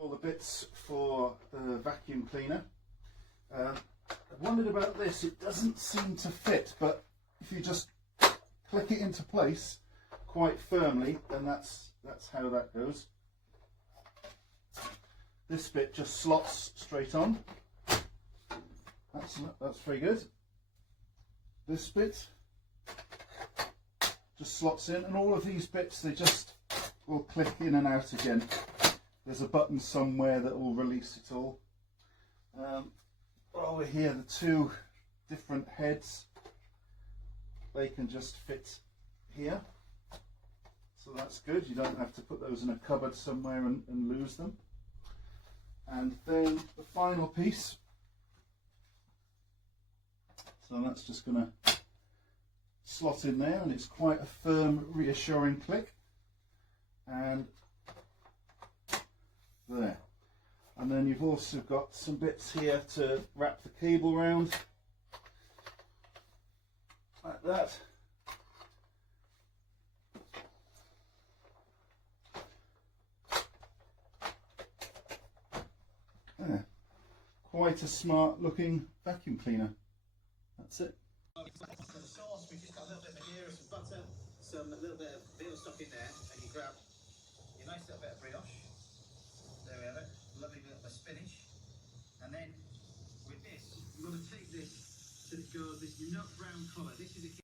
All the bits for the vacuum cleaner. I wondered about this. It doesn't seem to fit, but if you just click it into place quite firmly, then that's how that goes. This bit just slots straight on. That's very good. This bit just slots in, and all of these bits, they just will click in and out again. There's a button somewhere that will release it all. Over here, the two different heads, they can just fit here. So that's good. You don't have to put those in a cupboard somewhere and lose them. And then the final piece. So that's just going to slot in there, and it's quite a firm, reassuring click. And there. And then you've also got some bits here to wrap the cable around, like that. There. Quite a smart looking vacuum cleaner. That's it. For the sauce, we've just got a little bit of madeira, some butter, a little bit of veal stock in there, and you grab your nice little bit of brioche. There we have it, lovely little bit of spinach. And then with this, we're going to take this so it goes this nut brown colour. This is a